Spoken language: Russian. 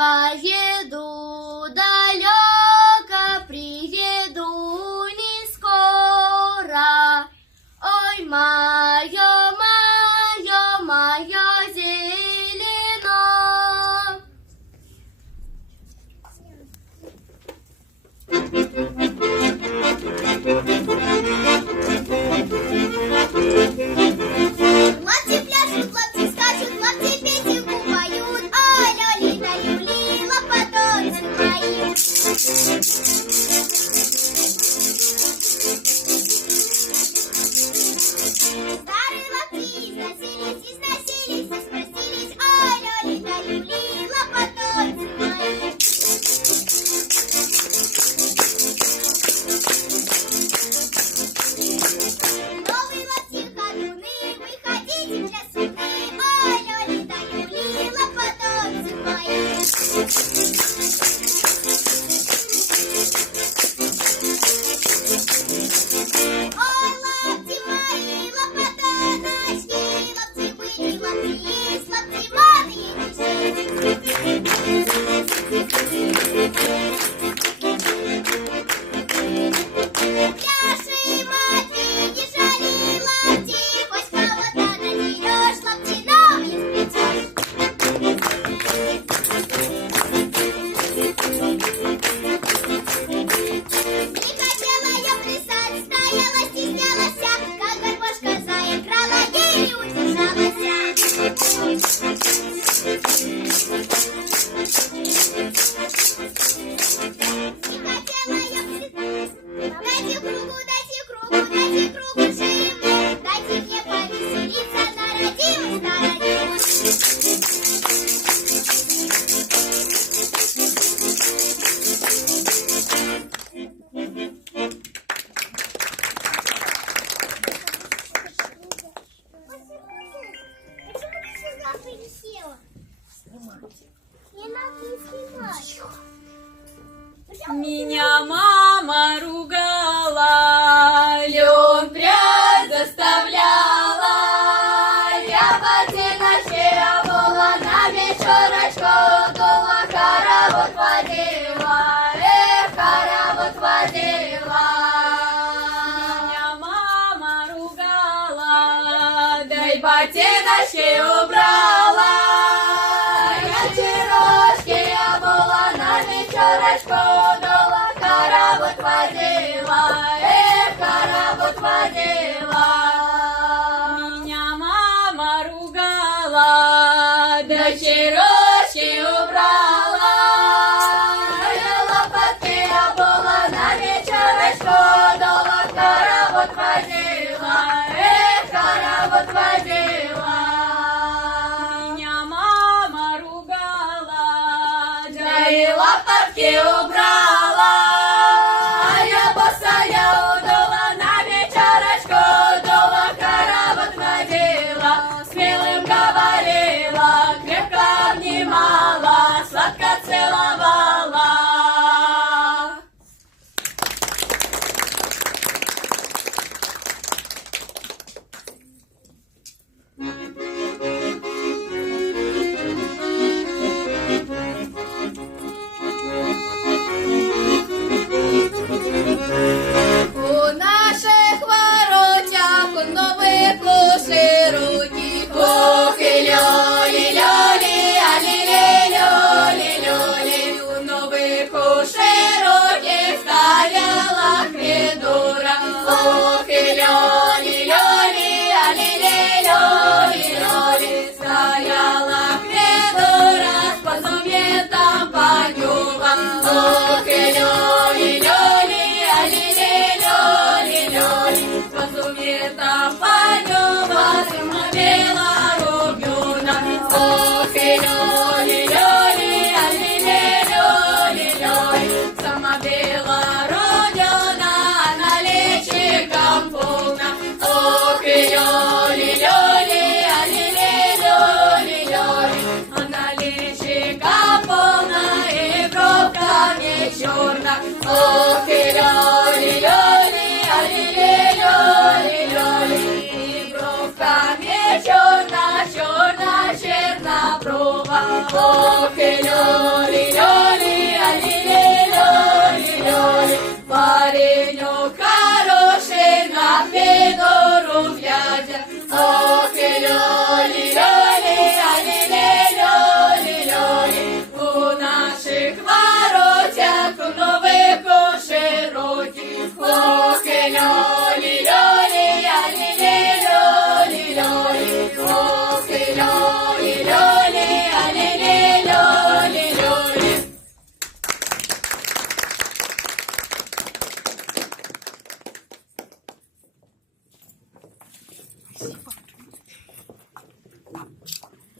Поеду далеко, приеду не скоро. Ой, мое, мое, мое зелено. Лапти пляшут, лапти скачут, лапти песенку поют. Ой, Лёли да Люли, лопатонцы мои. Старые лапти износились, износились и спросились. Ой, Лёли да Люли, лопатонцы мои. Новые лапти ходуны, выходите для суны. Ой, Лёли да Люли, лопатонцы мои. Ой, лапти мои, лопатоночки, лапти были, лапти есть, лапти модные Пляши, мать, не жали лапти, хоть кого-то надерешь, лапти новые сплетешь. Не хотела я плясать, стояла, стеснялась, как гармошка заиграла, еле удержалась. Не хотела я плясать. Дайте кругу, дайте кругу, дайте кругу шеи мне. Дайте мне повеселиться на родимой стороне. Почему ты сюда присела? Не надо снимать. Меня мама ругала, лен прядь заставляла. Я потяночке обула, на вечерочку дула, хоровод водила, хоровод водила. Меня мама ругала, дай ботиночки убрала. Я чирочки обула, на вечерочку дула, хоровод водила, хоровод водила. Меня мама ругала, да чирочки убрала. Я лопатки обула, на вечерочку дула, хоровод водила, хоровод водила. Меня мама ругала, да и лопатки убрала. А я босая удула, на вечерочку дула, хоровод водила. Смелым говорила, крепко обнимала, сладко целовала. У наших воротях нових широких. Ох, и лёли, лёли, али, лёли, лёли. У новых широких стояла коридора. Ох, и лёли, лёли, али, лёли, лёли. Стояла коридора с подсуметом поднюхом. Ох, и лёли, лёли, али, лёли, лёли. С подсуметом поднюхом, самобела рубюна. Ох, и лёли, лёли, али, лёли, лёли. Самобела родина, она личиком полна. Ох, и лёли, лёли, али, лёли, лёли. Она личиком полна и бровками черна. Ох, и лёли, лёли, али, лёли, лёли. И бровками черна, черна, черна брова. Ох, и лёли, Спасибо.